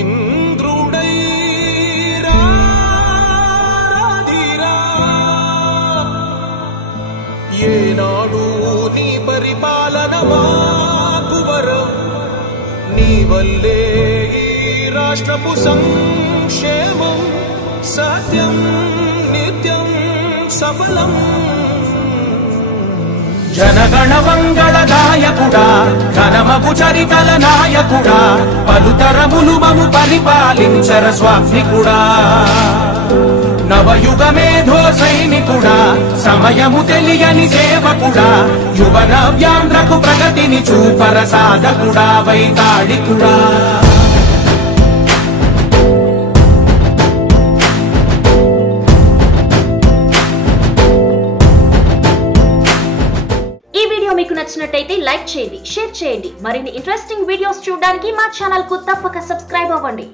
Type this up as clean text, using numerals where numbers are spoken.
ఇంద్రుడై రాధిరా ఏనాడు నీ పరిపాలన మాకు వరం నీ వల్లే ఈ రాష్ట్రపు సంక్షేమం సత్యం నిత్యం సఫలం జనగణ మంగళదాయకుడా ఘనమగు చరితల నాయకుడా పలుతరములు మము పరిపాలించర స్వామికుడా నవయుగ మేధో సైనికుడా సమయము తెలియని సేవకుడా యువ నవ్యాంధ్రకు ప్రగతిని చూపర సాధకుడా వైతాళికుడా మీకు నచ్చినట్టయితే లైక్ చేయండి, షేర్ చేయండి. మరిన్ని ఇంట్రెస్టింగ్ వీడియోస్ చూడడానికి మా ఛానల్ కు తప్పక సబ్స్క్రైబ్ అవ్వండి.